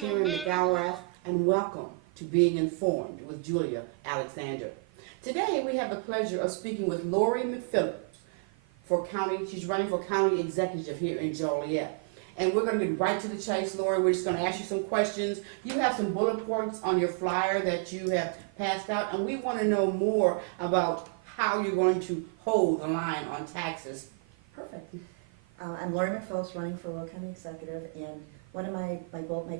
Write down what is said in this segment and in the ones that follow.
Karen McElrath, and welcome to Being Informed with Julia Alexander. Today we have the pleasure of speaking with Lori McPhillips she's running for county executive here in Joliet. And we're going to get right to the chase, Lori. We're just going to ask you some questions. You have some bullet points on your flyer that you have passed out, and we want to know more about how you're going to hold the line on taxes. Perfect. I'm Lori McPhillips, running for Will County Executive, and one of my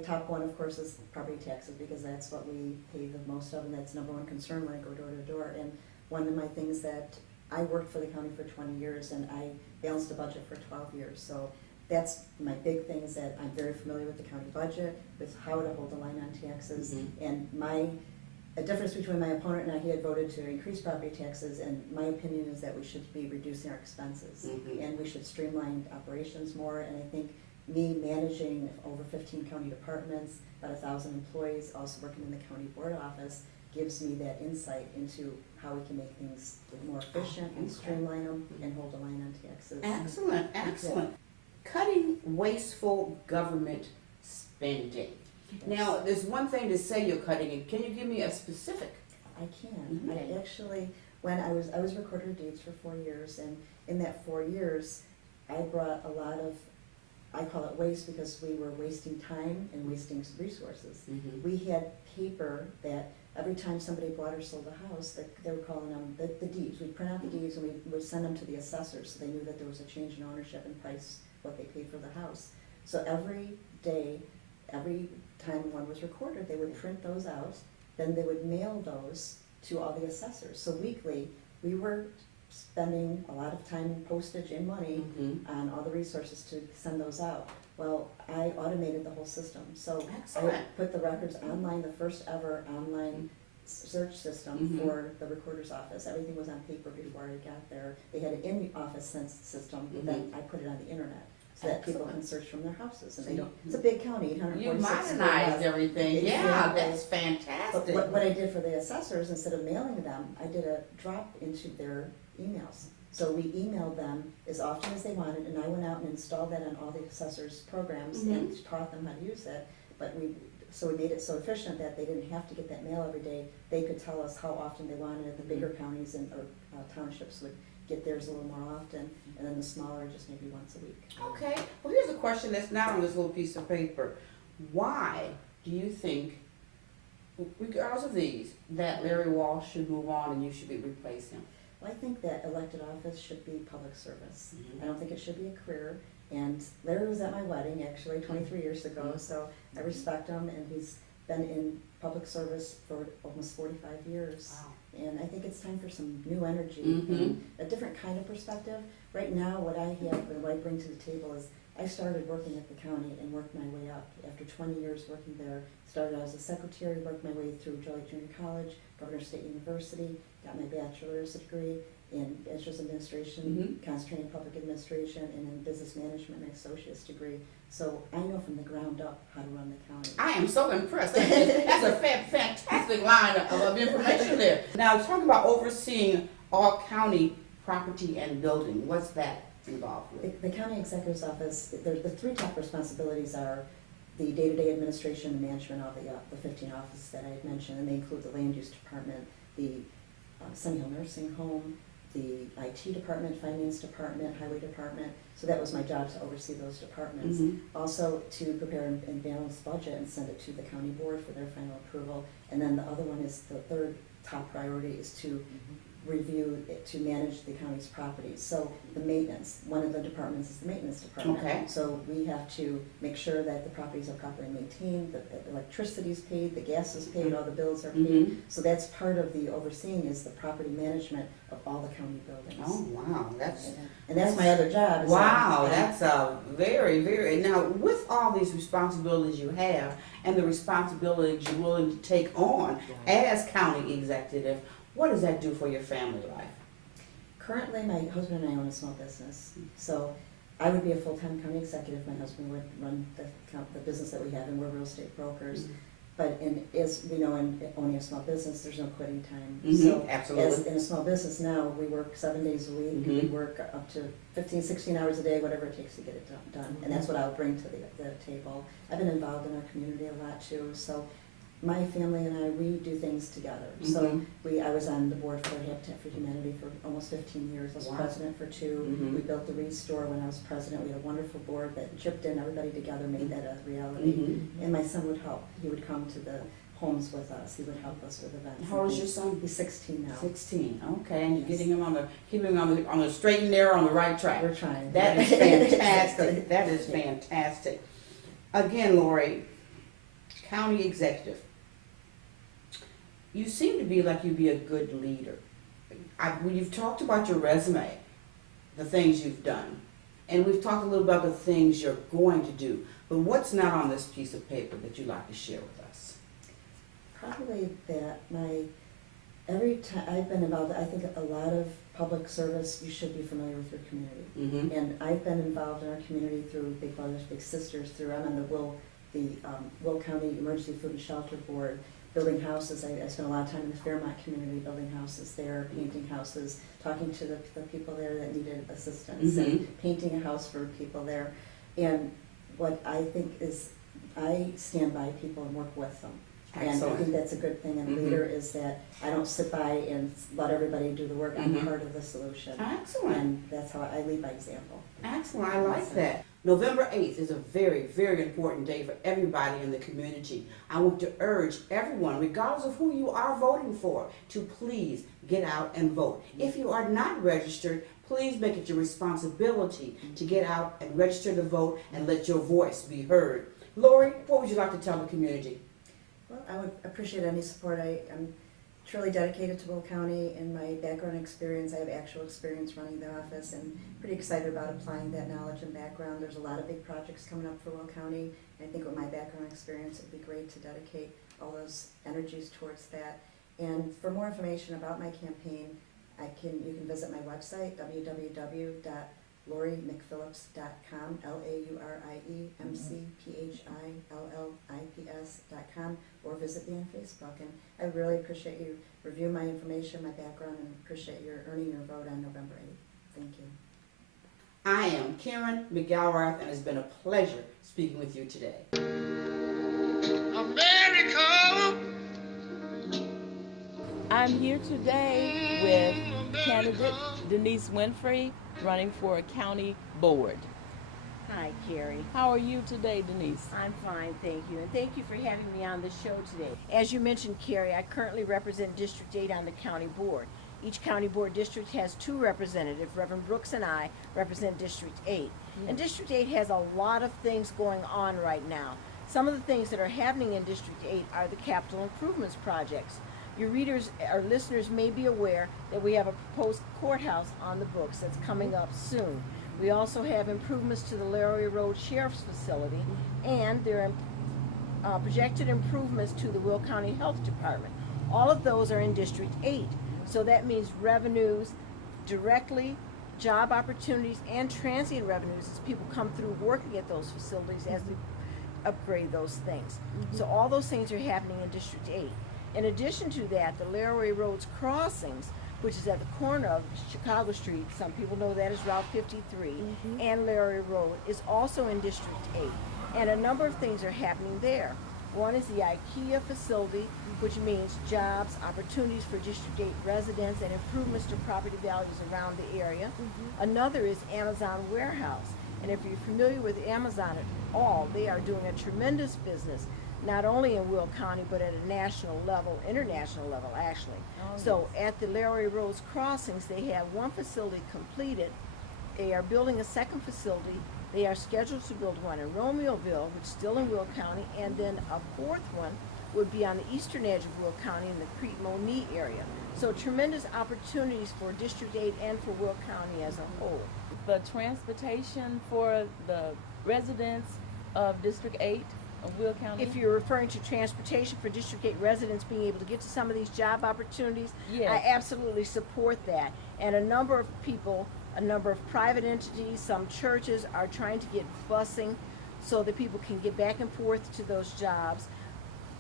top one, of course, is property taxes, because that's what we pay the most of, and that's number one concern when I go door to door. And one of my things that I worked for the county for 20 years, and I balanced the budget for 12 years. So that's my big thing, is that I'm very familiar with the county budget, with how to hold the line on taxes. And a difference between my opponent and I, he had voted to increase property taxes, and my opinion is that we should be reducing our expenses, and we should streamline operations more. And I think me managing over 15 county departments, about 1,000 employees, also working in the county board office, gives me that insight into how we can make things more efficient and streamline them and hold the line on taxes. Excellent, excellent. Cutting wasteful government spending. Now, there's one thing to say you're cutting it. Can you give me a specific? I can. I actually, when I was recorder of deeds for 4 years, and in that 4 years, I brought a lot of, I call it waste, because we were wasting time and wasting resources. We had paper that every time somebody bought or sold a house, they were calling them the deeds. We'd print out the deeds and we would send them to the assessors, so they knew that there was a change in ownership and price, what they paid for the house. So every day, every time one was recorded, they would print those out, then they would mail those to all the assessors. So weekly, we were spending a lot of time and postage and money on all the resources to send those out. Well, I automated the whole system. So Excellent. I put the records online, the first ever online search system for the recorder's office. Everything was on paper before I got there. They had an in-office system, but then I put it on the internet, so that people can search from their houses. And they don't. It's a big county, 846. You modernized everything. Yeah, that's fantastic. But what I did for the assessors, instead of mailing them, I did a drop into their emails. So we emailed them as often as they wanted, and I went out and installed that on all the assessors' programs and taught them how to use it. But we made it so efficient that they didn't have to get that mail every day. They could tell us how often they wanted it. The bigger counties or townships would get theirs a little more often, and then the smaller just maybe once a week. Okay, well here's a question that's not on this little piece of paper. Why do you think, regardless of these, that Larry Walsh should move on and you should replace him? Well, I think that elected office should be public service. I don't think it should be a career. And Larry was at my wedding, actually, 23 years ago, so I respect him, and he's been in public service for almost 45 years. Wow. And I think it's time for some new energy and a different kind of perspective. Right now, what I have and what I bring to the table is I started working at the county and worked my way up. After 20 years working there, started as a secretary, worked my way through Joliet Junior College, Governor State University, got my bachelor's degree in bachelor's administration, concentrating in public administration, and in business management, my associate's degree. So I know from the ground up how to run the county. I am so impressed. That's a fantastic line of information there. Now, talk about overseeing all county property and building. What's that involved with? The county executive's office, the three top responsibilities are the day-to-day administration and management of the 15 offices that I had mentioned, and they include the land use department, the Sunny Hill Nursing Home, the IT department, finance department, highway department. So that was my job, to oversee those departments. Also to prepare and balance budget and send it to the county board for their final approval. And then the other one is, the third top priority is to review it, to manage the county's properties. So the maintenance, one of the departments is the maintenance department. Okay. So we have to make sure that the properties are properly maintained, the electricity is paid, the gas is paid, all the bills are paid. So that's part of the overseeing, is the property management of all the county buildings. Oh, wow. And that's my other job. Wow, that's very, very. Now, with all these responsibilities you have and the responsibilities you're willing to take on as county executive, what does that do for your family life? Currently, my husband and I own a small business. So I would be a full-time county executive. My husband would run the business that we have, and we're real estate brokers. But as we know, in owning a small business, there's no quitting time. Mhm, So absolutely. as in a small business now, we work 7 days a week. Mhm. We work up to 15, 16 hours a day, whatever it takes to get it done. And that's what I'll bring to the table. I've been involved in our community a lot too. So my family and I, we do things together. So Mhm. I was on the board for Habitat for Humanity for almost 15 years. I was Wow. president for 2. Mhm. We built the Reed store when I was president. We had a wonderful board that chipped in, everybody together made that a reality. Mhm. And my son would help. He would come to the homes with us. He would help us with events. How old is your son? He's 16 now. 16. Okay, and you're Yes. getting him keeping him on the straight and narrow, on the right track. We're trying. That is fantastic. That is fantastic. Again, Lori, county executive. You seem to be like you'd be a good leader. When you've talked about your resume, the things you've done, and we've talked a little about the things you're going to do, but what's not on this piece of paper that you'd like to share with us? Probably that every time I've been involved, I think a lot of public service, you should be familiar with your community. Mm-hmm. And I've been involved in our community through Big Brothers Big Sisters, I'm on the Will County Emergency Food and Shelter Board, building houses. I spent a lot of time in the Fairmont community, building houses there, painting houses, talking to the people there that needed assistance, and painting a house for people there. And what I think is, I stand by people and work with them. And I Excellent. think that's a good thing in a leader, is that I don't sit by and let everybody do the work. I'm part of the solution. Excellent. And that's how I lead by example. Excellent, I like that. November 8th is a very, very important day for everybody in the community. I want to urge everyone, regardless of who you are voting for, to please get out and vote. If you are not registered, please make it your responsibility to get out and register to vote and let your voice be heard. Lori, what would you like to tell the community? Well, I would appreciate any support. I'm truly dedicated to Will County. In my background experience, I have actual experience running the office, and pretty excited about applying that knowledge and background. There's a lot of big projects coming up for Will County. I think with my background experience, it'd be great to dedicate all those energies towards that. And for more information about my campaign, you can visit my website, www.lauriemcphillips.com, Lauriemcphillips.com, or visit me on Facebook. And I really appreciate you review my information, my background, and appreciate your earning your vote on November 8th. Thank you. I am Karen McGalrath, and it's been a pleasure speaking with you today. America. I'm here today with candidate Denise Winfrey, running for a county board. Hi, Carrie. How are you today, Denise? I'm fine, thank you. And thank you for having me on the show today. As you mentioned, Carrie, I currently represent District 8 on the county board. Each county board district has 2 representatives. Reverend Brooks and I represent District 8. And District 8 has a lot of things going on right now. Some of the things that are happening in District 8 are the capital improvements projects. Your readers or listeners may be aware that we have a proposed courthouse on the books that's coming up soon. We also have improvements to the Larry Road Sheriff's Facility, and there are projected improvements to the Will County Health Department. All of those are in District 8. So that means revenues directly, job opportunities, and transient revenues as people come through working at those facilities as we upgrade those things. So all those things are happening in District 8. In addition to that, the Larry Road's crossings, which is at the corner of Chicago Street, some people know that as Route 53, and Larry Road, is also in District 8. And a number of things are happening there. One is the IKEA facility, which means jobs, opportunities for District 8 residents, and improvements to property values around the area. Another is Amazon Warehouse. And if you're familiar with Amazon at all, they are doing a tremendous business, not only in Will County, but at a national level, international level, actually. So at the Larry Rose Crossings, they have one facility completed. They are building a second facility. They are scheduled to build one in Romeoville, which is still in Will County, and then a fourth one would be on the eastern edge of Will County in the Crete-Monee area. So tremendous opportunities for District 8 and for Will County as a whole. The transportation for the residents of District 8 of Will County? If you're referring to transportation for District 8 residents being able to get to some of these job opportunities, Yes. I absolutely support that. And a number of people, a number of private entities, some churches are trying to get busing so that people can get back and forth to those jobs.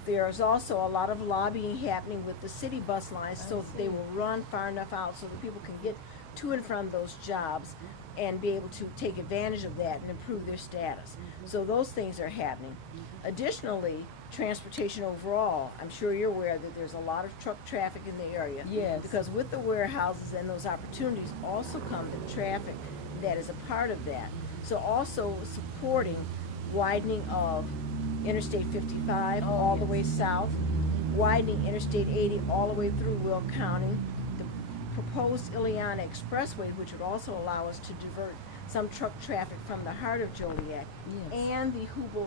There's also a lot of lobbying happening with the city bus lines so that they will run far enough out so that people can get to and from those jobs and be able to take advantage of that and improve their status. So those things are happening. Additionally, transportation overall, I'm sure you're aware that there's a lot of truck traffic in the area. Yes. Because with the warehouses and those opportunities also come the traffic that is a part of that. So also supporting widening of Interstate 55 all the way south, widening Interstate 80 all the way through Will County, the proposed Ileana Expressway, which would also allow us to divert some truck traffic from the heart of Joliet, and the Hubolt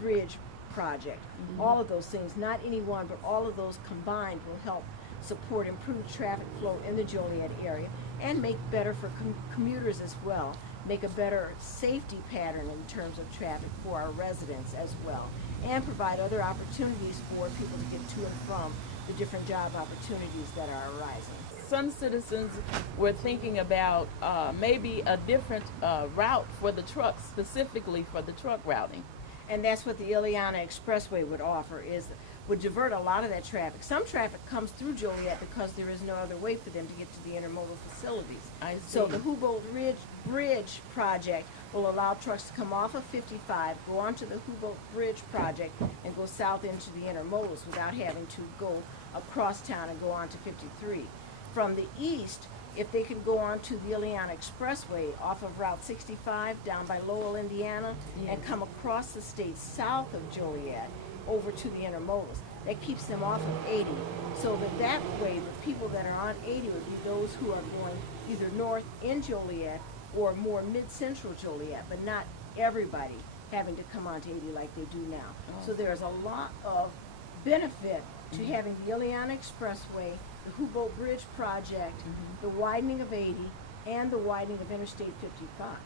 Bridge project. All of those things, not any one, but all of those combined will help support improved traffic flow in the Joliet area and make better for commuters as well, make a better safety pattern in terms of traffic for our residents as well, and provide other opportunities for people to get to and from the different job opportunities that are arising. Some citizens were thinking about maybe a different route for the trucks, specifically for the truck routing. And that's what the Ileana Expressway would offer, would divert a lot of that traffic. Some traffic comes through Joliet because there is no other way for them to get to the intermodal facilities. I see. So the Hubolt Bridge project will allow trucks to come off of 55, go onto the Hubolt Bridge project, and go south into the intermodals without having to go across town and go on to 53. From the east, if they could go on to the Ileana Expressway off of Route 65 down by Lowell, Indiana, and come across the state south of Joliet over to the intermodals. That keeps them off of 80. So that way, the people that are on 80 would be those who are going either north in Joliet or more mid-central Joliet, but not everybody having to come onto 80 like they do now. So there's a lot of benefit to having the Ileana Expressway, the Hubolt Bridge project, the widening of 80, and the widening of Interstate 55.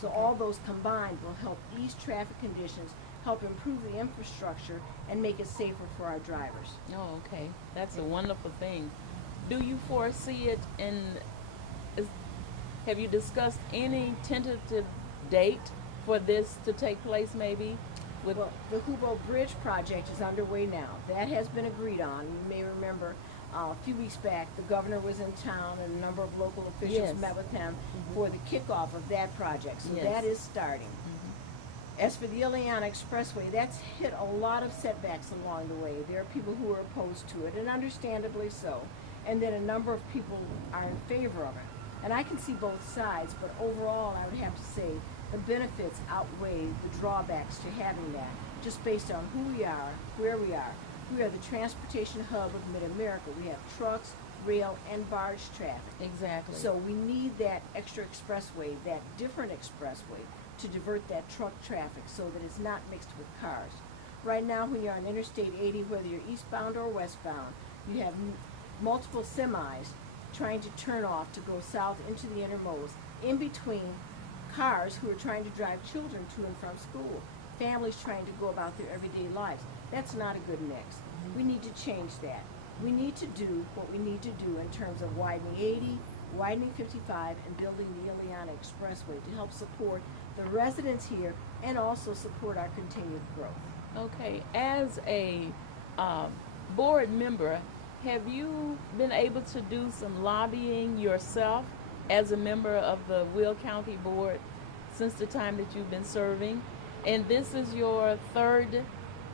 So all those combined will help ease traffic conditions, help improve the infrastructure, and make it safer for our drivers. Oh, okay. That's a wonderful thing. Do you foresee it have you discussed any tentative date for this to take place maybe? Well, the Hubolt Bridge project is underway now. That has been agreed on. You may remember a few weeks back, the governor was in town and a number of local officials met with him for the kickoff of that project. So that is starting. As for the Ileana Expressway, that's hit a lot of setbacks along the way. There are people who are opposed to it, and understandably so. And then a number of people are in favor of it. And I can see both sides, but overall I would have to say the benefits outweigh the drawbacks to having that, just based on who we are, where we are. We are the transportation hub of Mid-America. We have trucks, rail, and barge traffic. Exactly. So we need that extra expressway, that different expressway, to divert that truck traffic so that it's not mixed with cars. Right now, when you're on Interstate 80, whether you're eastbound or westbound, you have multiple semis trying to turn off to go south into the intermodals, in between cars who are trying to drive children to and from school, families trying to go about their everyday lives. That's not a good mix. We need to change that. We need to do what we need to do in terms of widening 80, widening 55, and building the Ileana Expressway to help support the residents here and also support our continued growth. Okay, as a board member, have you been able to do some lobbying yourself as a member of the Will County Board since the time that you've been serving? And this is your third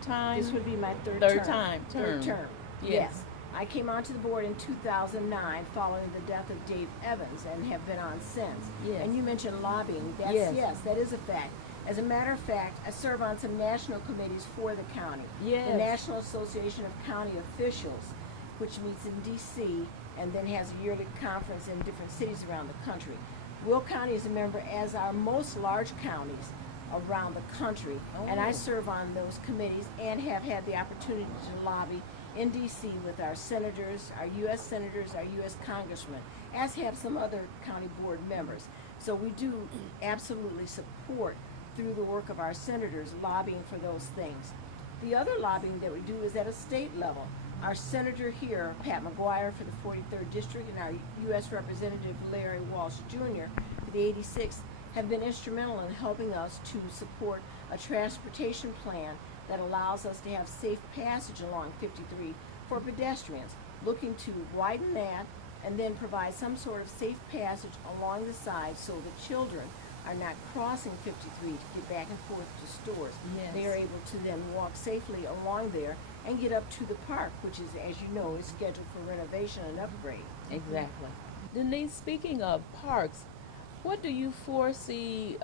time? This would be my third term. Third term. Yes. I came onto the board in 2009 following the death of Dave Evans and have been on since. Yes. And you mentioned lobbying. That's, yes, that is a fact. As a matter of fact, I serve on some national committees for the county. Yes. The National Association of County Officials, which meets in D.C. and then has a yearly conference in different cities around the country. Will County is a member, as are most large counties around the country, and I serve on those committees and have had the opportunity to lobby in D.C. with our senators, our U.S. senators, our U.S. congressmen, as have some other county board members. So we do absolutely support, through the work of our senators, lobbying for those things. The other lobbying that we do is at a state level. Our senator here, Pat McGuire for the 43rd District, and our U.S. Representative Larry Walsh Jr. for the 86th have been instrumental in helping us to support a transportation plan that allows us to have safe passage along 53 for pedestrians. Looking to widen that and then provide some sort of safe passage along the side so the children are not crossing 53 to get back and forth to stores. Yes. They are able to then walk safely along there and get up to the park, which is, as you know, is scheduled for renovation and upgrade. Exactly. Denise, speaking of parks, what do you foresee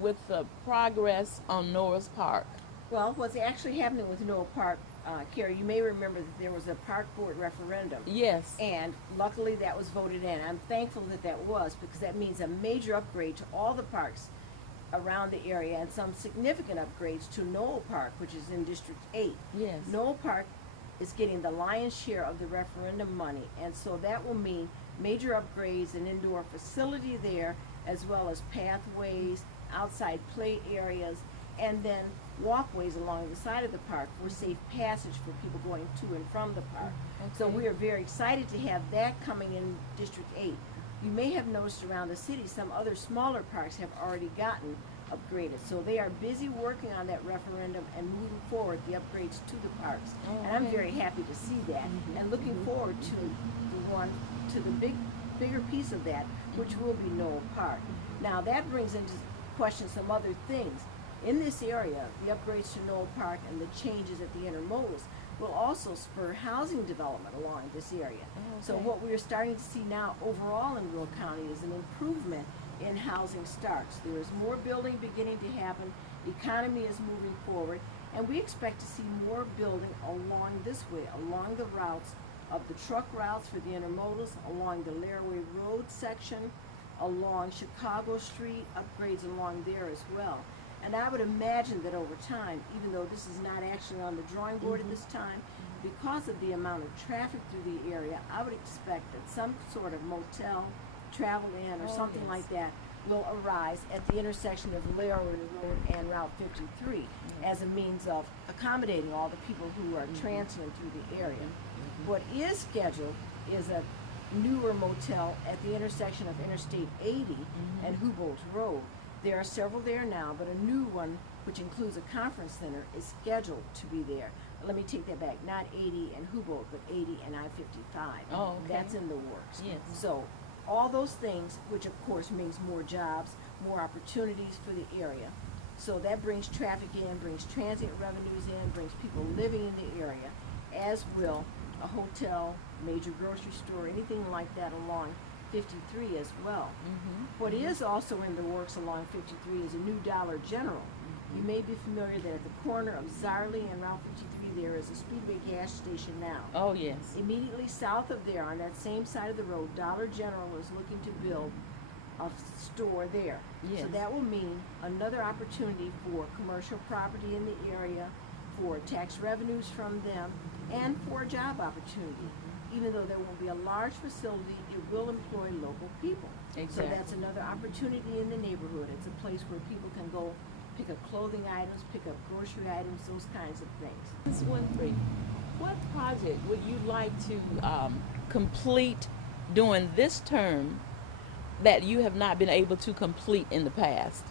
with the progress on Noah's Park? Well, what's actually happening with Noah Park, Carrie, you may remember that there was a park board referendum. Yes. And luckily that was voted in. I'm thankful that that was, because that means a major upgrade to all the parks around the area and some significant upgrades to Noel Park, which is in District 8. Yes. Noel Park is getting the lion's share of the referendum money, and so that will mean major upgrades, an indoor facility there, as well as pathways, outside play areas, and then walkways along the side of the park for safe passage for people going to and from the park. So Okay. we are very excited to have that coming in District 8. You may have noticed around the city some other smaller parks have already gotten upgraded. So they are busy working on that referendum and moving forward the upgrades to the parks. Oh, And I'm okay. very happy to see that and looking forward to the bigger piece of that, which will be Noel Park. Now that brings into question some other things. In this area, the upgrades to Noel Park and the changes at the intermodals will also spur housing development along this area. So Okay. what we're starting to see now overall in Will County is an improvement in housing starts. There is more building beginning to happen, the economy is moving forward, and we expect to see more building along this way, along the routes of the truck routes for the intermodals, along the Laraway Road section, along Chicago Street, upgrades along there as well. And I would imagine that over time, even though this is not actually on the drawing board at this time, because of the amount of traffic through the area, I would expect that some sort of motel, travel inn, or Oh, something yes. like that will arise at the intersection of Laraway Road and Route 53 as a means of accommodating all the people who are transiting through the area. What is scheduled is a newer motel at the intersection of Interstate 80 and Hubolt Road. There are several there now, but a new one, which includes a conference center, is scheduled to be there. Let me take that back, not 80 and Hubolt, but 80 and I-55. Oh, okay. That's in the works. Yes. So all those things, which of course means more jobs, more opportunities for the area. So that brings traffic in, brings transient revenues in, brings people living in the area, as will a hotel, major grocery store, anything like that along 53 as well. What is also in the works along 53 is a new Dollar General. You may be familiar that at the corner of Zarley and Route 53 there is a Speedway gas station now. Oh, yes. Immediately south of there, on that same side of the road, Dollar General is looking to build a store there. Yes. So that will mean another opportunity for commercial property in the area, for tax revenues from them, and for a job opportunity. Even though there won't be a large facility, it will employ local people. Exactly. So that's another opportunity in the neighborhood. It's a place where people can go pick up clothing items, pick up grocery items, those kinds of things. Ms. Winfrey, what project would you like to complete during this term that you have not been able to complete in the past?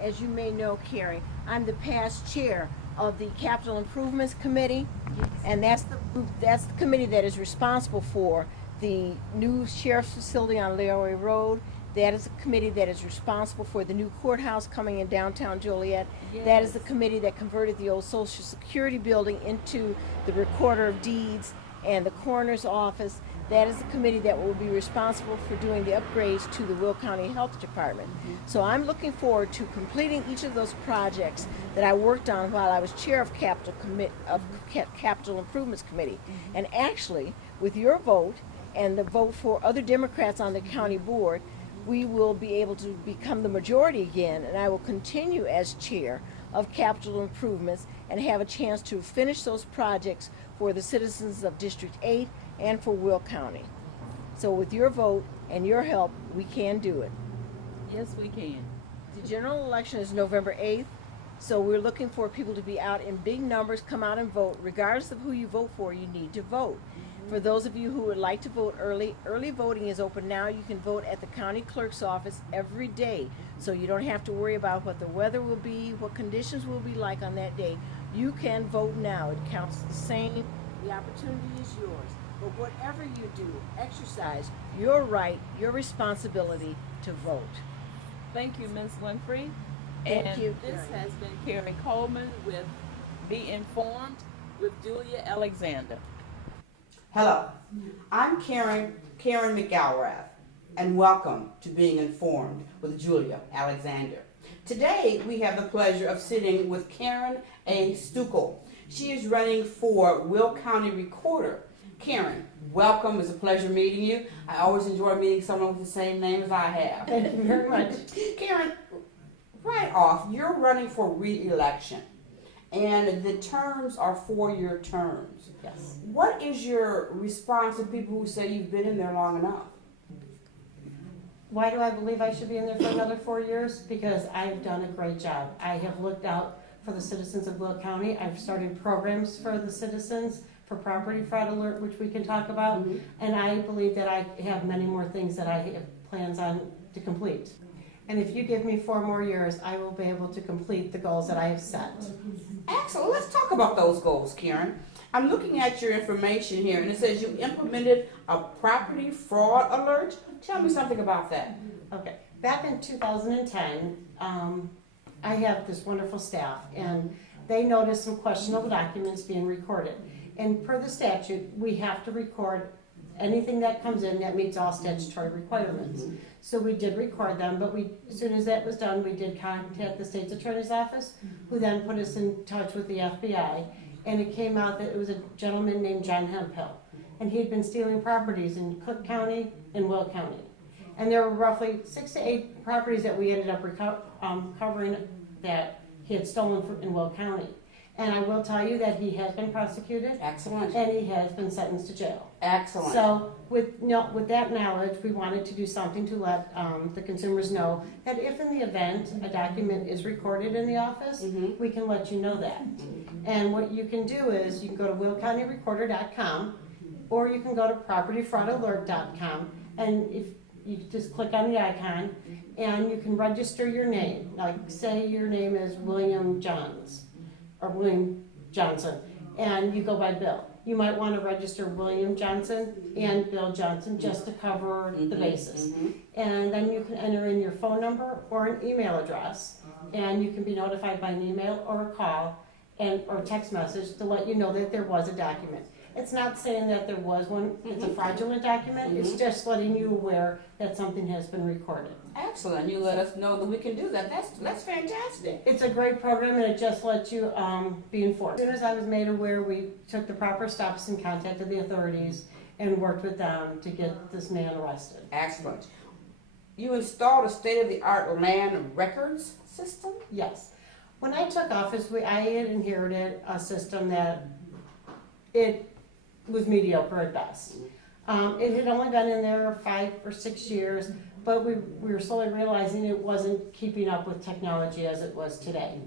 As you may know, Carrie, I'm the past chair of the Capital Improvements Committee, and that's the committee that is responsible for the new sheriff's facility on Laraway Road. That is the committee that is responsible for the new courthouse coming in downtown Joliet. That is the committee that converted the old Social Security building into the Recorder of Deeds and the coroner's office. That is the committee that will be responsible for doing the upgrades to the Will County Health Department. So I'm looking forward to completing each of those projects that I worked on while I was chair of Capital Improvements Committee. And actually, with your vote and the vote for other Democrats on the county board, we will be able to become the majority again, and I will continue as chair of Capital Improvements and have a chance to finish those projects for the citizens of District 8 and for Will County. So with your vote and your help, we can do it. Yes, we can. The general election is November 8th, so we're looking for people to be out in big numbers, come out and vote. Regardless of who you vote for, you need to vote. For those of you who would like to vote early voting is open now. You can vote at the county clerk's office every day, so you don't have to worry about what the weather will be, what conditions will be like on that day. You can vote now. It counts the same. The opportunity is yours. But whatever you do, exercise your right, your responsibility to vote. Thank you, Ms. Winfrey. Thank And you, this Karen. has been Carrie Coleman with Be Informed with Julia Alexander. Hello, I'm Karen McGalrath, and welcome to Being Informed with Julia Alexander. Today, we have the pleasure of sitting with Karen A. Stuckel. She is running for Will County Recorder. Karen, welcome. It's a pleasure meeting you. I always enjoy meeting someone with the same name as I have. Thank you very much. Karen, right off, you're running for re-election, and the terms are 4-year terms. Yes. What is your response to people who say you've been in there long enough? Why do I believe I should be in there for another 4 years? Because I've done a great job. I have looked out for the citizens of Will County. I've started programs for the citizens, for Property Fraud Alert, which we can talk about. Mhm. And I believe that I have many more things that I have plans on to complete. And if you give me 4 more years, I will be able to complete the goals that I have set. Excellent. Let's talk about those goals, Karen. I'm looking at your information here, and it says you implemented a property fraud alert. Tell me something about that. Okay, back in 2010, I have this wonderful staff, and they noticed some questionable documents being recorded. And per the statute, we have to record anything that comes in that meets all statutory requirements. So we did record them, but as soon as that was done, we did contact the state's attorney's office, who then put us in touch with the FBI. And it came out that it was a gentleman named John Hemphill. And he'd been stealing properties in Cook County and Will County. And there were roughly 6 to 8 properties that we ended up covering that he had stolen in Will County. And I will tell you that he has been prosecuted Excellent. and he has been sentenced to jail. Excellent. So with that knowledge, we wanted to do something to let the consumers know that if in the event a document is recorded in the office, Mhm. we can let you know that. And what you can do is you can go to willcountyrecorder.com or you can go to propertyfraudalert.com, and if you just click on the icon and you can register your name. Like say your name is William Johns or William Johnson and you go by Bill. You might want to register William Johnson and Bill Johnson just to cover the basis. Mhm. And then you can enter in your phone number or an email address, and you can be notified by an email or a call or text message to let you know that there was a document. It's not saying that there was one, it's a fraudulent document, it's just letting you aware that something has been recorded. Excellent. You let us know that we can do that. That's fantastic. It's a great program and it just lets you be informed. As soon as I was made aware, we took the proper steps and contacted the authorities and worked with them to get this man arrested. Excellent. You installed a state-of-the-art land records system? Yes. When I took office, I had inherited a system that it was mediocre at best. It had only been in there 5 or 6 years, but we were slowly realizing it wasn't keeping up with technology as it was today.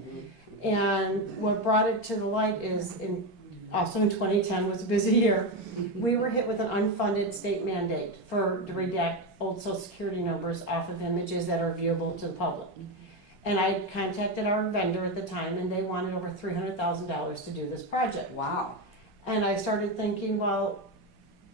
And what brought it to the light is, also in 2010 was a busy year, we were hit with an unfunded state mandate to redact old social security numbers off of images that are viewable to the public. And I contacted our vendor at the time, and they wanted over $300,000 to do this project. Wow. And I started thinking, well,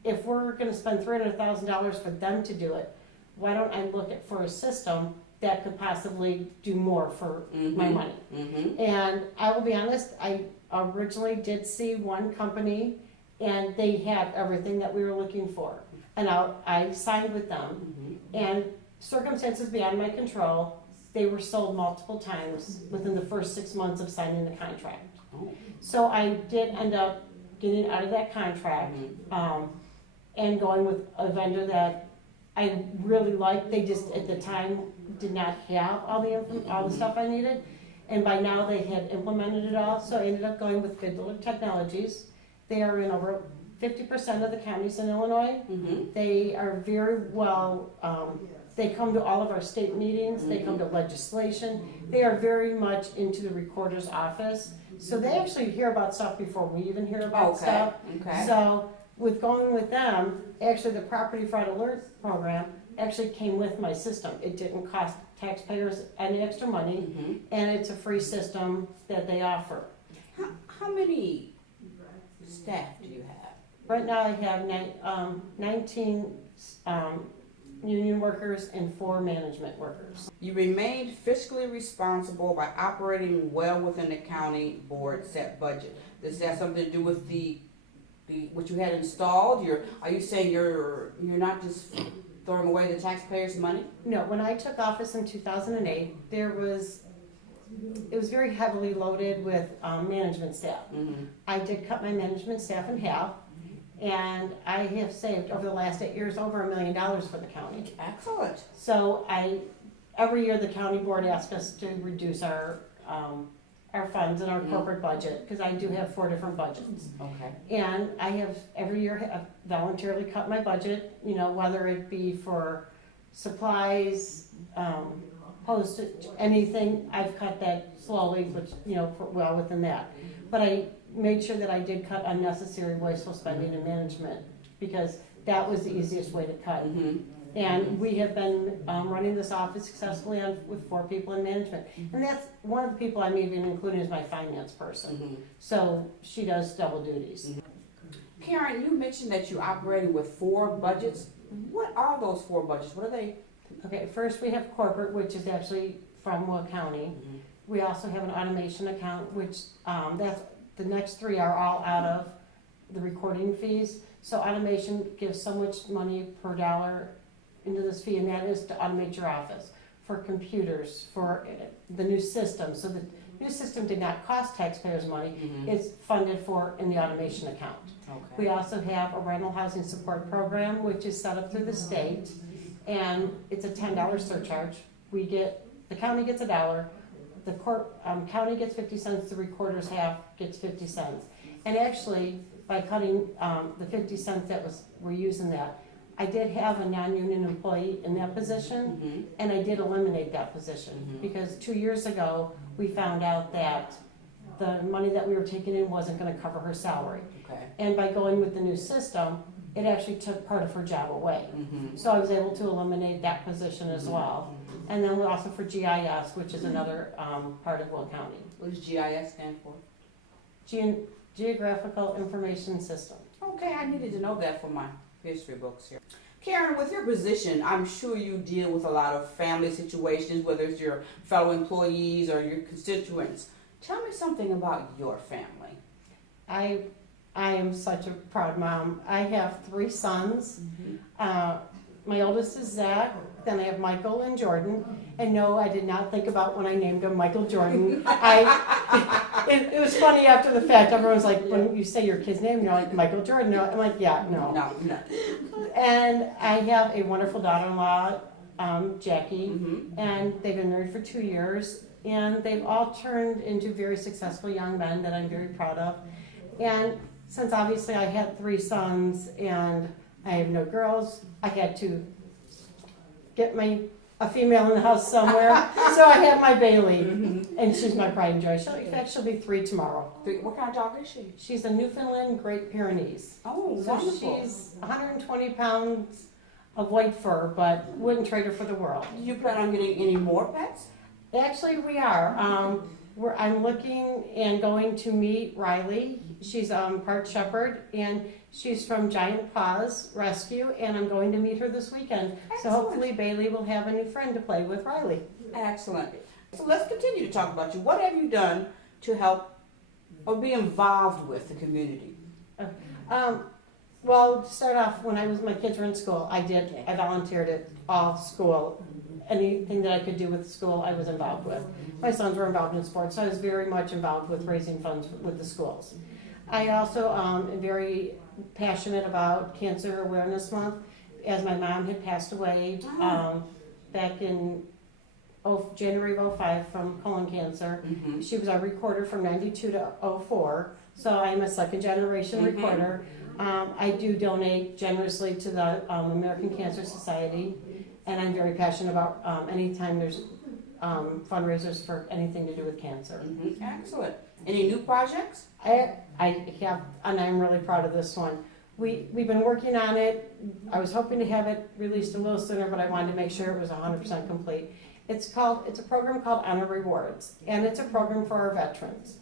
if we're going to spend $300,000 for them to do it, why don't I look for a system that could possibly do more for my money? Mm-hmm. And I will be honest, I originally did see one company, and they had everything that we were looking for. And I signed with them, and circumstances beyond my control, they were sold multiple times within the first 6 months of signing the contract. Oh. So I did end up getting out of that contract and going with a vendor that I really liked. They just at the time did not have all the stuff I needed, and by now they had implemented it all. So I ended up going with Fiddler Technologies. They are in over 50% of the counties in Illinois. Mm-hmm. They are very well. They come to all of our state meetings. They come to legislation. They are very much into the recorder's office. So they actually hear about stuff before we even hear about stuff. Okay. So with going with them, actually the Property Fraud Alert program actually came with my system. It didn't cost taxpayers any extra money, Mm-hmm. and it's a free system that they offer. How many staff do you have? Right now I have 19 union workers and 4 management workers. You remained fiscally responsible by operating well within the county board set budget. Does that have something to do with the what you had installed? Are you saying you're not just throwing away the taxpayers' money? No, when I took office in 2008, it was very heavily loaded with management staff. Mm-hmm. I did cut my management staff in half, and I have saved over the last 8 years over $1 million for the county. Excellent. So every year the county board asks us to reduce our funds and our corporate budget, because I do have 4 different budgets. Okay. And I have every year voluntarily cut my budget, whether it be for supplies, postage, anything, I've cut that slowly, which, well within that. But I made sure that I did cut unnecessary wasteful spending and management, because that was the easiest way to cut. Mm-hmm. And we have been running this office successfully with 4 people in management. And that's one of the people I'm even including as my finance person. Mm-hmm. So she does double duties. Karen, you mentioned that you're operating with 4 budgets. What are those 4 budgets? What are they? Okay, first we have corporate, which is actually from Will County. We also have an automation account, which that's the next 3 are all out of the recording fees. So automation gives so much money per dollar into this fee, and that is to automate your office for computers, for the new system. So the new system did not cost taxpayers money. It's funded for in the automation account. Okay. We also have a rental housing support program, which is set up through the state, and it's a $10 surcharge. The county gets $1, the county gets 50 cents, the recorder's half gets 50 cents. And actually, by cutting the 50 cents we're using that, I did have a non-union employee in that position, and I did eliminate that position, because 2 years ago, we found out that the money that we were taking in wasn't gonna cover her salary. Okay. And by going with the new system, it actually took part of her job away. So I was able to eliminate that position as well. And then we also for GIS, which is another part of Will County. What does GIS stand for? Geographical Information System. Okay, I needed to know that for my history books here. Karen, with your position, I'm sure you deal with a lot of family situations, whether it's your fellow employees or your constituents. Tell me something about your family. I am such a proud mom. I have 3 sons. My oldest is Zach, then I have Michael and Jordan. And no, I did not think about when I named him Michael Jordan. It was funny after the fact. Everyone's like, when you say your kid's name, you're like, Michael Jordan. I'm like, yeah, no. No. And I have a wonderful daughter-in-law, Jackie, and they've been married for 2 years. And they've all turned into very successful young men that I'm very proud of. And since obviously I had 3 sons and I have no girls, I had to get a female in the house somewhere. So I have my Bailey, and she's my pride and joy. In fact, she'll be 3 tomorrow. What kind of dog is she? She's a Newfoundland Great Pyrenees. Oh, So wonderful. she's 120 pounds of white fur, but wouldn't trade her for the world. Do you plan on getting any more pets? Actually, we are. I'm looking and going to meet Riley. She's part shepherd, and she's from Giant Paws Rescue, and I'm going to meet her this weekend. Excellent. So hopefully Bailey will have a new friend to play with Riley. Excellent. So let's continue to talk about you. What have you done to help or be involved with the community? Well, to start off, when my kids were in school, I volunteered at all school. Anything that I could do with school, I was involved with. My sons were involved in sports, so I was very much involved with raising funds with the schools. I also am very passionate about Cancer Awareness Month, as my mom had passed away back in January of 2005 from colon cancer. She was our recorder from 92 to 2004, so I'm a second generation recorder. I do donate generously to the American Cancer Society, and I'm very passionate about anytime there's fundraisers for anything to do with cancer. Excellent. Any new projects? I have, and I'm really proud of this one. We've been working on it. I was hoping to have it released a little sooner, but I wanted to make sure it was 100% complete. It's a program called Honor Rewards, and it's a program for our veterans.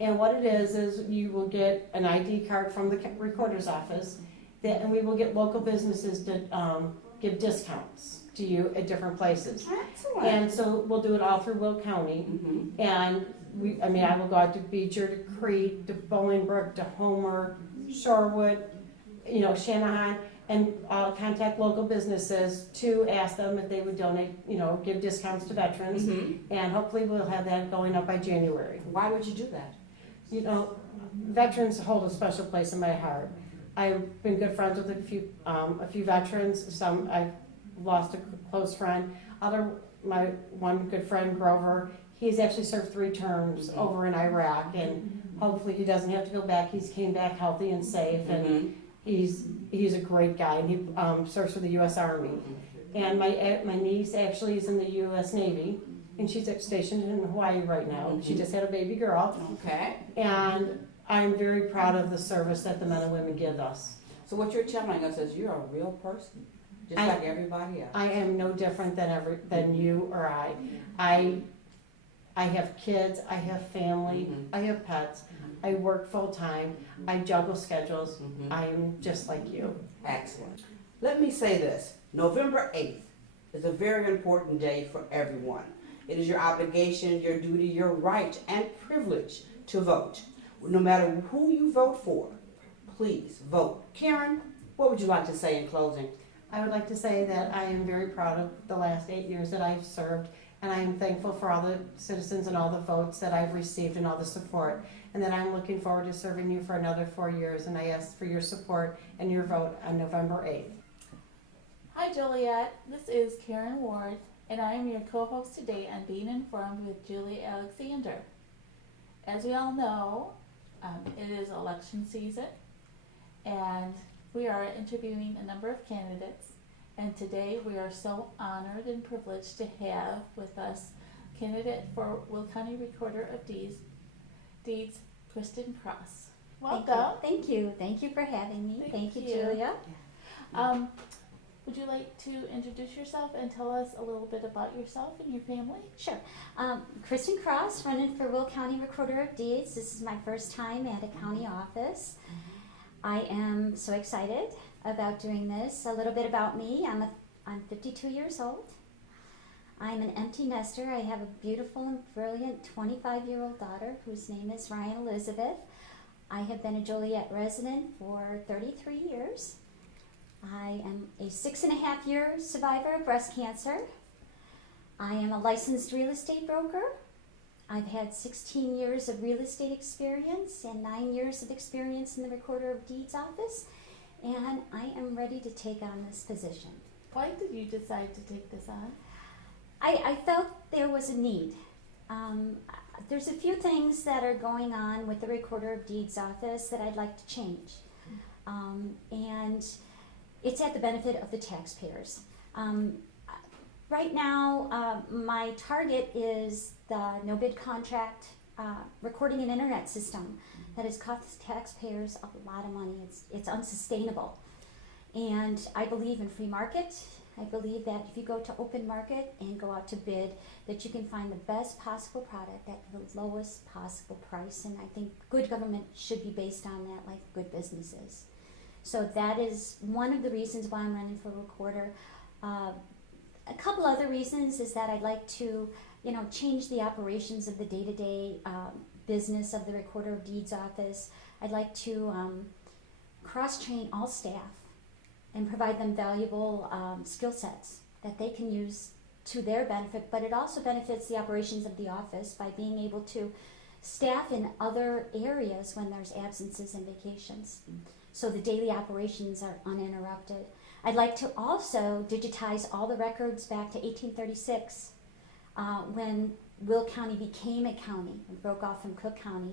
And what it is you will get an ID card from the recorder's office, and we will get local businesses to give discounts to you at different places. Excellent. And so we'll do it all through Will County. Mm-hmm. And I will go out to Beecher, to Crete, to Bolingbrook, to Homer, Shorewood, Shanahan, and I'll contact local businesses to ask them if they would donate, give discounts to veterans. Mm-hmm. And hopefully we'll have that going up by January. Why would you do that? Veterans hold a special place in my heart. I've been good friends with a few veterans. Some I've lost a close friend. My one good friend, Grover, he's actually served 3 terms over in Iraq, and hopefully he doesn't have to go back. He's came back healthy and safe, and he's a great guy, and he serves for the U.S. Army. And my niece actually is in the U.S. Navy, and she's stationed in Hawaii right now. She just had a baby girl, Okay. and I'm very proud of the service that the men and women give us. So what you're telling us is you're a real person, just I- like everybody else. I am no different than you or I. I have kids, I have family, I have pets, I work full-time, I juggle schedules, I am just like you. Excellent. Let me say this. November 8th is a very important day for everyone. It is your obligation, your duty, your right, and privilege to vote. No matter who you vote for, please vote. Karen, what would you like to say in closing? I would like to say that I am very proud of the last 8 years that I've served, and I am thankful for all the citizens and all the votes that I've received and all the support, and that I'm looking forward to serving you for another 4 years, and I ask for your support and your vote on November 8th. Hi Juliet, this is Karen Ward, and I am your co-host today on Being Informed with Julie Alexander. As we all know, it is election season, and we are interviewing a number of candidates, and today we are so honored and privileged to have with us candidate for Will County Recorder of Deeds, Kristen Cross. Welcome. Thank you. Thank you for having me. Thank Thank you, you. Julia. Would you like to introduce yourself and tell us a little bit about yourself and your family? Sure. Kristen Cross, running for Will County Recorder of Deeds. This is my first time at a county office. I am so excited about doing this. A little bit about me. I'm 52 years old. I'm an empty nester. I have a beautiful and brilliant 25-year-old daughter whose name is Ryan Elizabeth. I have been a Joliet resident for 33 years. I am a 6.5-year survivor of breast cancer. I am a licensed real estate broker. I've had 16 years of real estate experience and 9 years of experience in the Recorder of Deeds office, and I am ready to take on this position. Why did you decide to take this on? I felt there was a need. There's a few things that are going on with the Recorder of Deeds office that I'd like to change. And it's at the benefit of the taxpayers. Right now, my target is the no-bid contract recording and internet system that has cost taxpayers a lot of money. It's unsustainable. And I believe in free market. I believe that if you go to open market and go out to bid, that you can find the best possible product at the lowest possible price. And I think good government should be based on that, like good businesses. So that is one of the reasons why I'm running for recorder. A couple other reasons is that I'd like to, change the operations of the day-to-day business of the Recorder of Deeds office. I'd like to cross-train all staff and provide them valuable skill sets that they can use to their benefit, but it also benefits the operations of the office by being able to staff in other areas when there's absences and vacations. So the daily operations are uninterrupted. I'd like to also digitize all the records back to 1836 when Will County became a county and broke off from Cook County.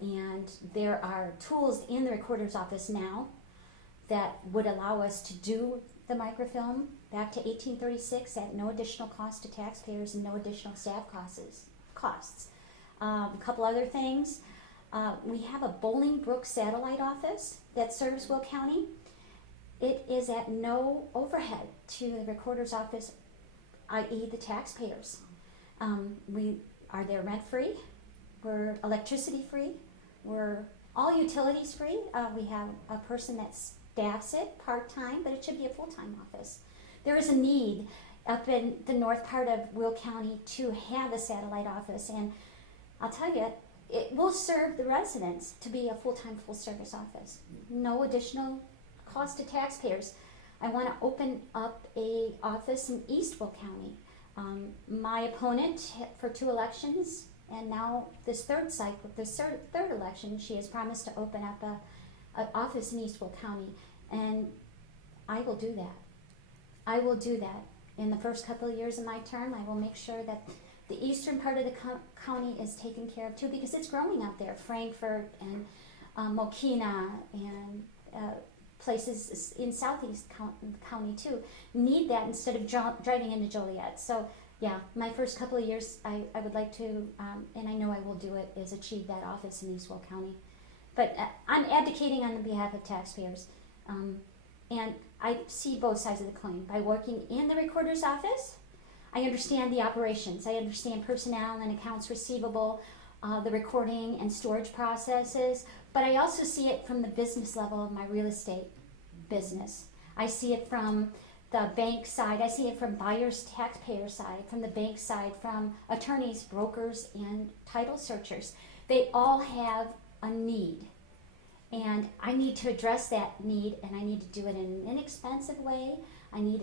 And there are tools in the recorder's office now that would allow us to do the microfilm back to 1836 at no additional cost to taxpayers and no additional staff costs. A couple other things. We have a Bolingbrook satellite office that serves Will County. It is at no overhead to the recorder's office, i.e. the taxpayers. We are there rent-free. We're electricity free. We're all utilities free. We have a person that staffs it part-time, but it should be a full-time office. There is a need up in the north part of Will County to have a satellite office, and I'll tell you, it will serve the residents to be a full-time, full-service office. No additional cost to taxpayers. I want to open up a office in East Will County. My opponent for 2 elections, and now this third cycle, this third election, she has promised to open up an office in East Will County, and I will do that. I will do that. In the first couple of years of my term, I will make sure that the eastern part of the county is taken care of too, because it's growing out there. Frankfort and Mokina and places in southeast county too need that instead of driving into Joliet. So yeah, my first couple of years, I would like to, and I know I will do it, is achieve that office in East Will County. But I'm advocating on behalf of taxpayers. And I see both sides of the coin. By working in the recorder's office, I understand the operations. I understand personnel and accounts receivable, the recording and storage processes, but I also see it from the business level of my real estate business. I see it from the bank side. I see it from buyers, taxpayer side, from the bank side, from attorneys, brokers, and title searchers. They all have a need. And I need to address that need, and I need to do it in an inexpensive way. I need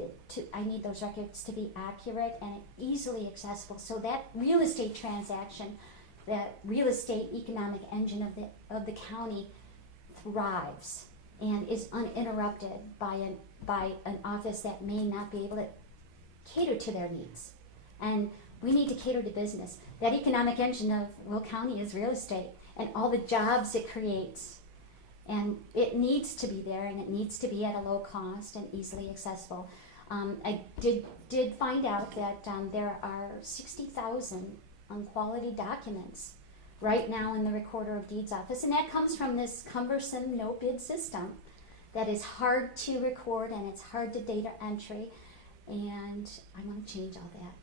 those records to be accurate and easily accessible, so that real estate transaction, that real estate economic engine of the county thrives and is uninterrupted by an office that may not be able to cater to their needs. And we need to cater to business. That economic engine of Will County is real estate and all the jobs it creates. And it needs to be there, and it needs to be at a low cost and easily accessible. I did find out that there are 60,000 unquality documents right now in the Recorder of Deeds office, and that comes from this cumbersome no-bid system that is hard to record and it's hard to data entry, and I want to change all that.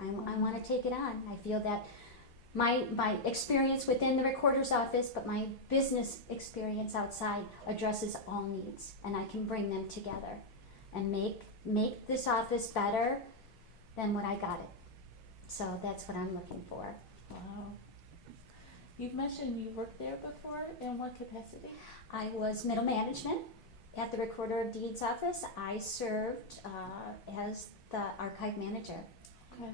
I want to take it on. I feel that my experience within the recorder's office, but my business experience outside addresses all needs, and I can bring them together and make this office better than what I got it. So that's what I'm looking for. Wow. You've mentioned you worked there before. In what capacity? I was middle management at the Recorder of Deeds office. I served as the archive manager. Okay.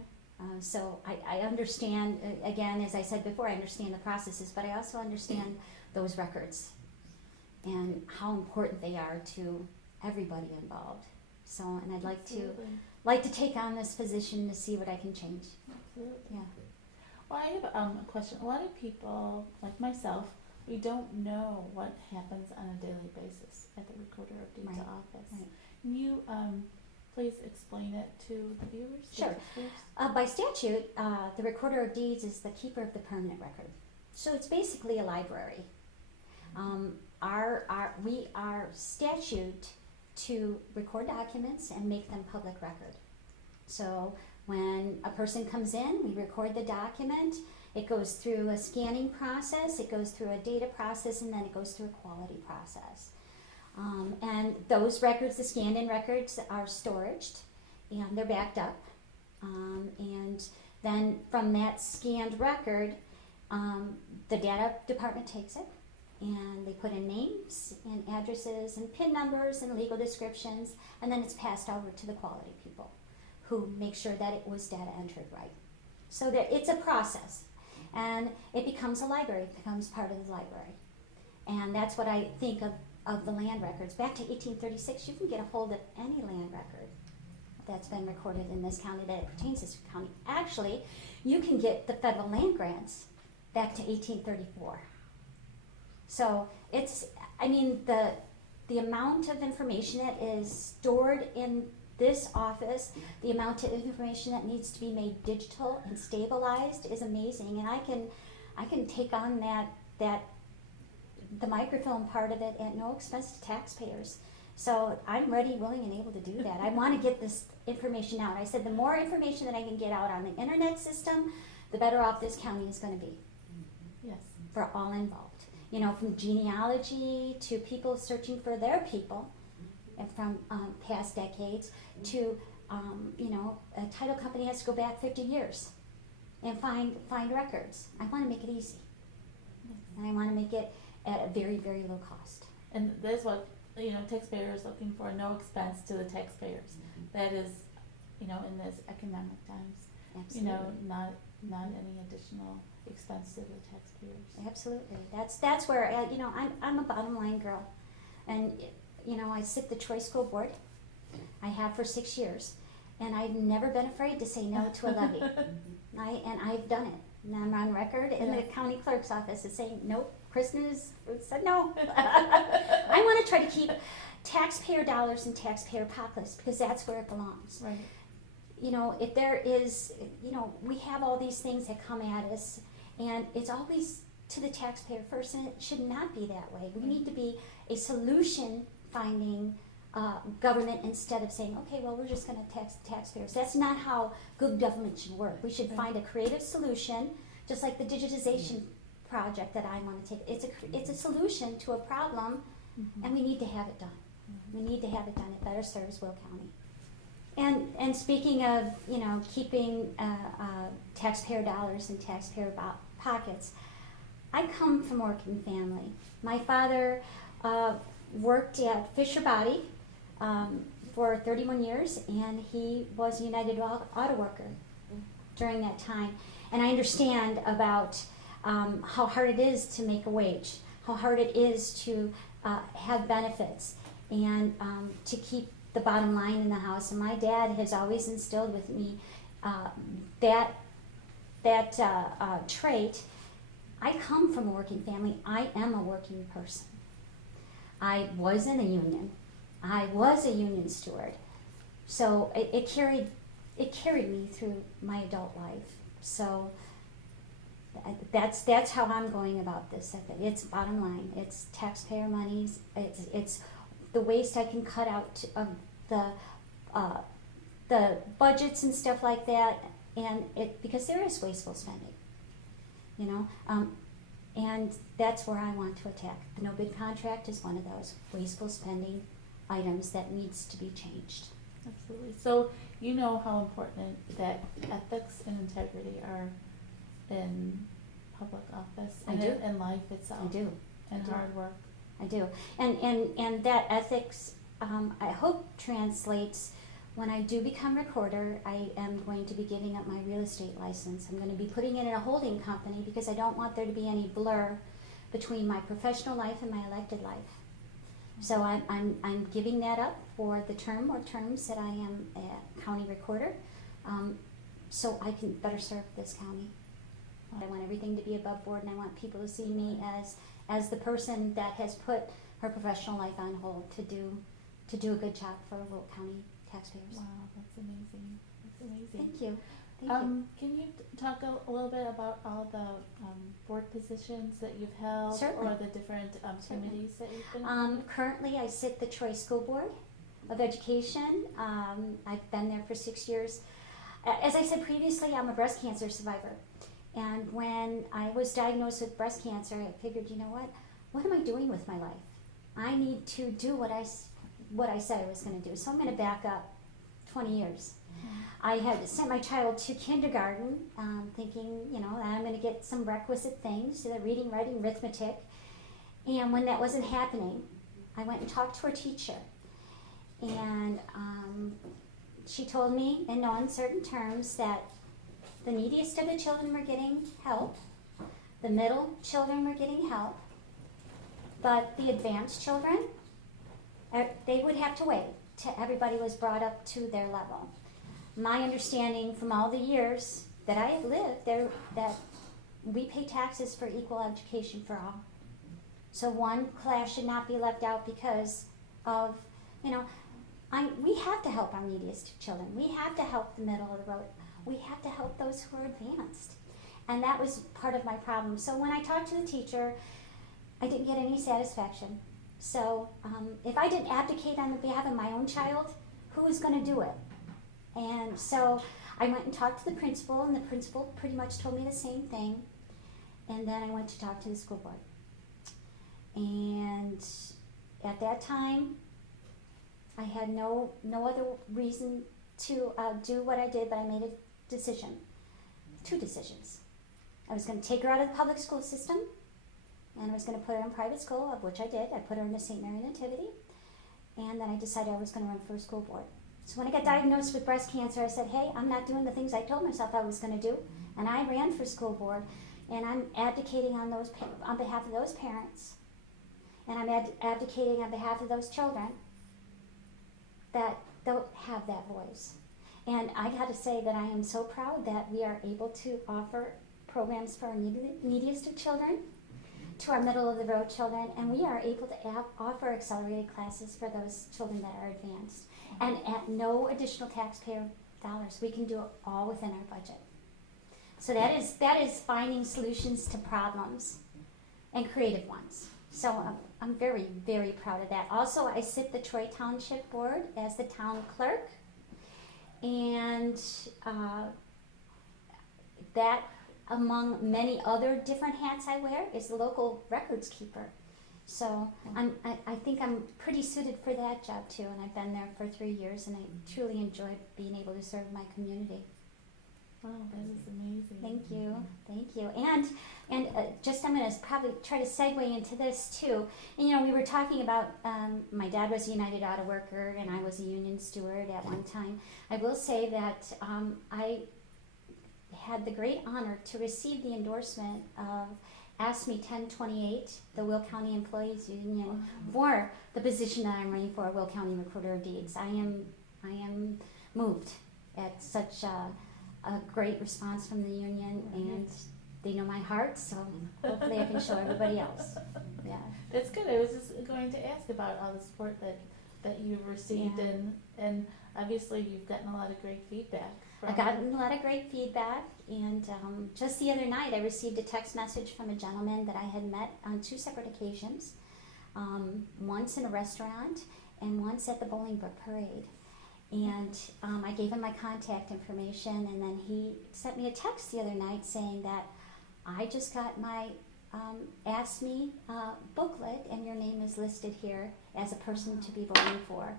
So I understand, again, as I said before, I understand the processes, but I also understand those records and how important they are to everybody involved. So, and I'd like to take on this position to see what I can change. Absolutely. Yeah. Well, I have a question. A lot of people, like myself, we don't know what happens on a daily basis at the Recorder of Deeds Right. office. Right. Can you please explain it to the viewers? Sure. By statute, the Recorder of Deeds is the keeper of the permanent record. So it's basically a library. We are statute to record documents and make them public record. So when a person comes in, we record the document. It goes through a scanning process, it goes through a data process, and then it goes through a quality process. And those records, the scanned-in records, are storaged and they're backed up. And then from that scanned record, the data department takes it and they put in names and addresses and PIN numbers and legal descriptions, and then it's passed over to the quality people who make sure that it was data entered right. So that it's a process, and it becomes a library, it becomes part of the library. And that's what I think of the land records. Back to 1836, you can get a hold of any land record that's been recorded in this county that pertains to this county. Actually, you can get the federal land grants back to 1834. So it's, I mean, the amount of information that is stored in this office, the amount of information that needs to be made digital and stabilized is amazing. And I can take on the microfilm part of it at no expense to taxpayers. So I'm ready, willing, and able to do that. I want to get this information out. I said the more information that I can get out on the internet system, the better off this county is going to be. for all involved. You know, from genealogy to people searching for their people from past decades to, you know, a title company has to go back 50 years and find records. I want to make it easy. And I want to make it at a very, very low cost. And that's what, you know, taxpayers looking for, no expense to the taxpayers. That is, you know, in this economic times, Absolutely. you know, not any additional expense to the taxpayers. Absolutely. That's where, you know, I'm a bottom line girl. And, you know, I sit the Troy School Board. I have for 6 years. And I've never been afraid to say no to a levy. And I've done it. And I'm on record in the county clerk's office as saying, nope, Kristen has said no. I want to try to keep taxpayer dollars in taxpayer pockets because that's where it belongs. Right. You know, if there is, you know, we have all these things that come at us, and it's always to the taxpayer first, and it should not be that way. We need to be a solution finding government instead of saying, okay, well, we're just going to tax the taxpayers. That's not how good government should work. We should find a creative solution, just like the digitization project that I want to take. It's a solution to a problem, and we need to have it done. We need to have it done. It better serves Will County. And speaking of, you know, keeping taxpayer dollars in taxpayer pockets, I come from a working family. My father worked at Fisher Body for 31 years, and he was a United Auto Worker during that time. And I understand about how hard it is to make a wage, how hard it is to have benefits, and to keep the bottom line in the house. And my dad has always instilled with me that trait. I come from a working family. I am a working person. I was in a union. I was a union steward. So it carried me through my adult life. So that's how I'm going about this. It's bottom line. It's taxpayer monies. It's the waste I can cut out of the budgets and stuff like that, and because there is wasteful spending, you know, and that's where I want to attack. The no bid contract is one of those wasteful spending items that needs to be changed. Absolutely. So you know how important that ethics and integrity are in public office and in life itself. I do. And hard work. I do. And that ethics, I hope, translates when I do become recorder. I am going to be giving up my real estate license. I'm going to be putting it in a holding company because I don't want there to be any blur between my professional life and my elected life. So I'm giving that up for the term or terms that I am a county recorder, so I can better serve this county. I want everything to be above board, and I want people to see me as the person that has put her professional life on hold to do a good job for Will County taxpayers. Wow, that's amazing. That's amazing. Thank you. Thank you. Can you talk a little bit about all the board positions that you've held, Certainly. or the different committees that you've been on? Currently, I sit the Troy School Board of Education. I've been there for 6 years. As I said previously, I'm a breast cancer survivor. And when I was diagnosed with breast cancer, I figured, you know what am I doing with my life? I need to do what I said I was going to do. So I'm going to back up 20 years. I had sent my child to kindergarten, thinking, you know, that I'm going to get some requisite things, reading, writing, arithmetic. And when that wasn't happening, I went and talked to her teacher. And she told me in no uncertain terms that the neediest of the children were getting help, the middle children were getting help, but the advanced children, they would have to wait till everybody was brought up to their level. My understanding from all the years that I have lived there, that we pay taxes for equal education for all. So one class should not be left out because of, you know, we have to help our neediest children. We have to help the middle of the road. We have to help those who are advanced. And that was part of my problem. So when I talked to the teacher, I didn't get any satisfaction. So if I didn't abdicate on behalf of my own child, who was going to do it? And so I went and talked to the principal, and the principal pretty much told me the same thing. and then I went to talk to the school board. And at that time, I had no other reason to do what I did, but I made a decision, 2 decisions. I was going to take her out of the public school system, and I was going to put her in private school, of which I did. I put her in the St. Mary Nativity, and then I decided I was going to run for a school board. So when I got diagnosed with breast cancer, I said, hey, I'm not doing the things I told myself I was going to do, and I ran for school board, and I'm advocating on behalf of those parents, and I'm advocating on behalf of those children that don't have that voice. And I got to say that I am so proud that we are able to offer programs for our neediest of children, to our middle of the road children, and we are able to offer accelerated classes for those children that are advanced. And at no additional taxpayer dollars. We can do it all within our budget. So that is finding solutions to problems, and creative ones. So I'm very, very proud of that. Also, I sit the Troy Township Board as the town clerk, and that, among many other different hats I wear, is the local records keeper. So I think I'm pretty suited for that job too, and I've been there for 3 years, and I truly enjoy being able to serve my community. Wow, that is amazing. Thank you, thank you. And just I'm going to probably try to segue into this too. And, you know, we were talking about my dad was a United Auto Worker, and I was a union steward at one time. I will say that I had the great honor to receive the endorsement of ASME 1028, the Will County Employees Union, for the position that I'm running for, Will County Recorder of Deeds. I am moved at such a great response from the union, and they know my heart, so hopefully I can show everybody else. Yeah. That's good. I was just going to ask about all the support that you've received, Yeah. and obviously you've gotten a lot of great feedback. I've gotten a lot of great feedback, and just the other night I received a text message from a gentleman that I had met on 2 separate occasions, once in a restaurant and once at the Bolingbrook Parade. And I gave him my contact information, and then he sent me a text the other night saying that I just got my Ask Me booklet, and your name is listed here as a person to be voting for.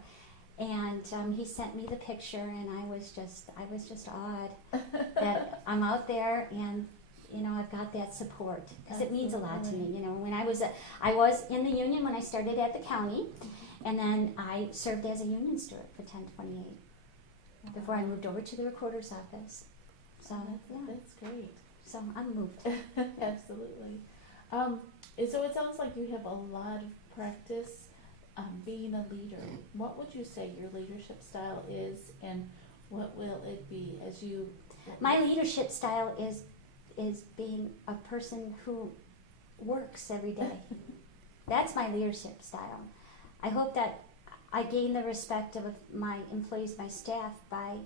And he sent me the picture, and I was just awed that I'm out there, and you know, I've got that support, because it means a lot to me. You know, when I was in the union when I started at the county, and then I served as a union steward for 1028 before I moved over to the recorder's office. So yeah, That's great. so I'm moved. Absolutely. So it sounds like you have a lot of practice being a leader. What would you say your leadership style is, and what will it be as you? My leadership style is being a person who works every day. That's my leadership style. I hope that I gain the respect of my employees, my staff, by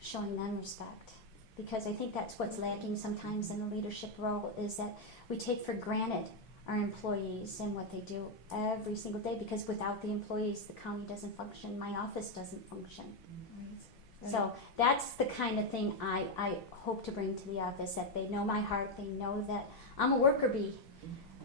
showing them respect. Because I think that's what's lacking sometimes in the leadership role, is that we take for granted our employees and what they do every single day, because without the employees, the county doesn't function, my office doesn't function. Right. So that's the kind of thing I hope to bring to the office, that they know my heart, they know that I'm a worker bee,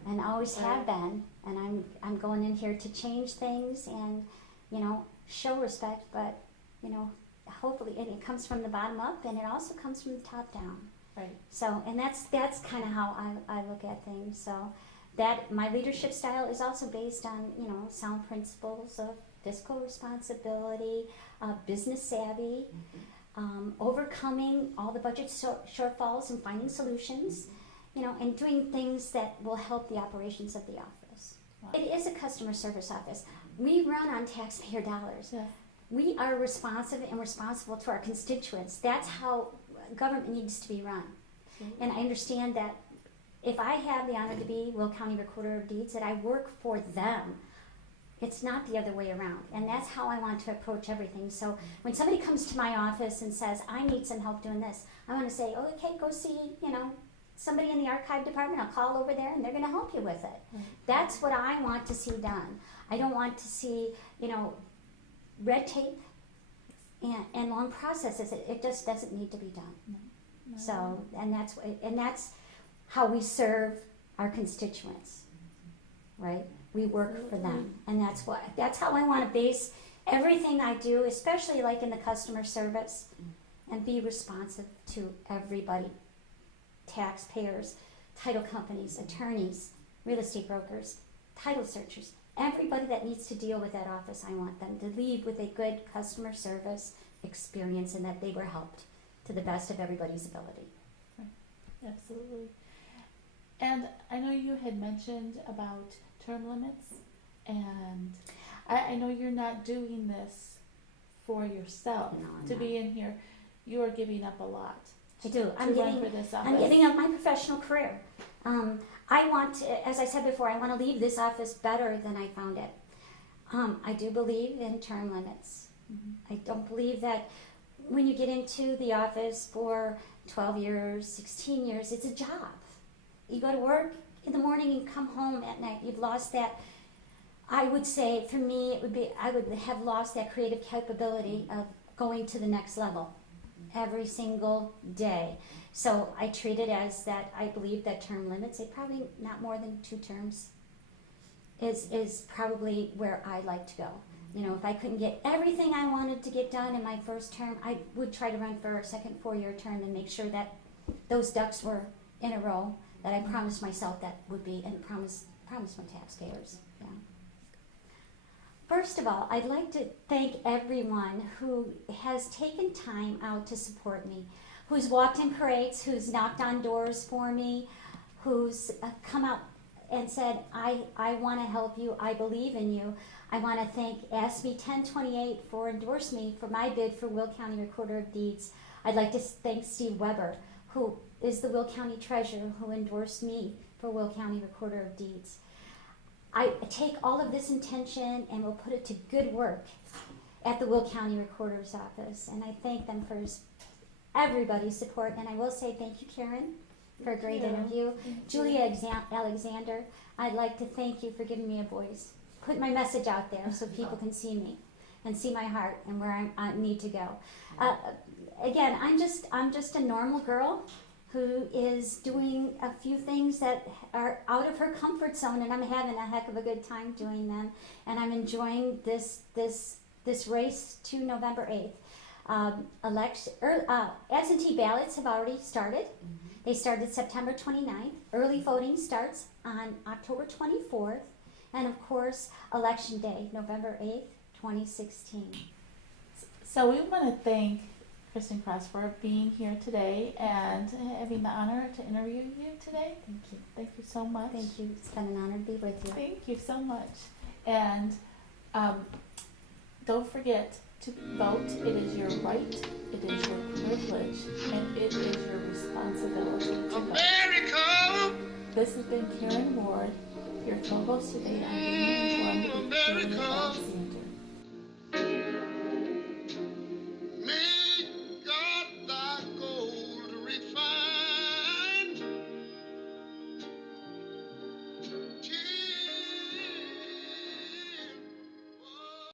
and always have been, and I'm going in here to change things and, you know, show respect, but, you know, hopefully, and it comes from the bottom up, and it also comes from the top down. Right. So, and that's kind of how I look at things. So that my leadership style is also based on, you know, sound principles of fiscal responsibility, business savvy, overcoming all the budget shortfalls and finding solutions, you know, and doing things that will help the operations of the office. Wow. It is a customer service office. We run on taxpayer dollars. Yeah. We are responsive and responsible to our constituents. That's how government needs to be run. And I understand that if I have the honor to be Will County Recorder of Deeds, that I work for them. It's not the other way around. And that's how I want to approach everything. So when somebody comes to my office and says, I need some help doing this, I want to say, oh, okay, go see, you know, somebody in the archive department. I'll call over there and they're going to help you with it. That's what I want to see done. I don't want to see, you know, red tape and long processes. It just doesn't need to be done. No. So, and that's how we serve our constituents, right? We work for them, and that's how I want to base everything I do, especially like in the customer service, and be responsive to everybody, taxpayers, title companies, attorneys, real estate brokers, title searchers, everybody that needs to deal with that office. I want them to leave with a good customer service experience and that they were helped to the best of everybody's ability. Absolutely. And I know you had mentioned about term limits, and I know you're not doing this for yourself. No, I'm to not. be in here, you are giving up a lot. I do. to I'm run giving, for this office. I'm giving up my professional career. I want to, as I said before, I want to leave this office better than I found it. I do believe in term limits. I don't believe that when you get into the office for 12 years, 16 years, it's a job. You go to work in the morning and come home at night. You've lost that. I would say for me, it would be, I would have lost that creative capability of going to the next level every single day. So I treat it as that. I believe that term limits, probably not more than 2 terms, is probably where I like to go. You know, if I couldn't get everything I wanted to get done in my first term, I would try to run for a second 4-year term and make sure that those ducks were in a row that I promised myself that would be, and promise my taxpayers. Yeah. First of all, I'd like to thank everyone who has taken time out to support me, who's walked in parades, who's knocked on doors for me, who's come out and said, I want to help you, I believe in you. I want to thank ASME 1028 for endorsing me for my bid for Will County Recorder of Deeds. I'd like to thank Steve Weber, who is the Will County Treasurer, who endorsed me for Will County Recorder of Deeds. I take all of this intention and will put it to good work at the Will County Recorder's Office, and I thank them for everybody's support. And I will say thank you, Karen, for a great interview. Julia Alexander, I'd like to thank you for giving me a voice. Put my message out there so people can see me and see my heart and where I need to go. Again, I'm just a normal girl who is doing a few things that are out of her comfort zone, and I'm having a heck of a good time doing them, and I'm enjoying this race to November 8th. Absentee ballots have already started. They started September 29th. Early voting starts on October 24th, and of course, Election Day, November 8th, 2016. So we want to thank Kristen Cross for being here today and having the honor to interview you today. Thank you. Thank you so much. Thank you. It's been an honor to be with you. Thank you so much. And don't forget to vote. It is your right, it is your privilege, and it is your responsibility to vote. America. This has been Karen Ward, your co-host today on Being Informed with Julia Alexander.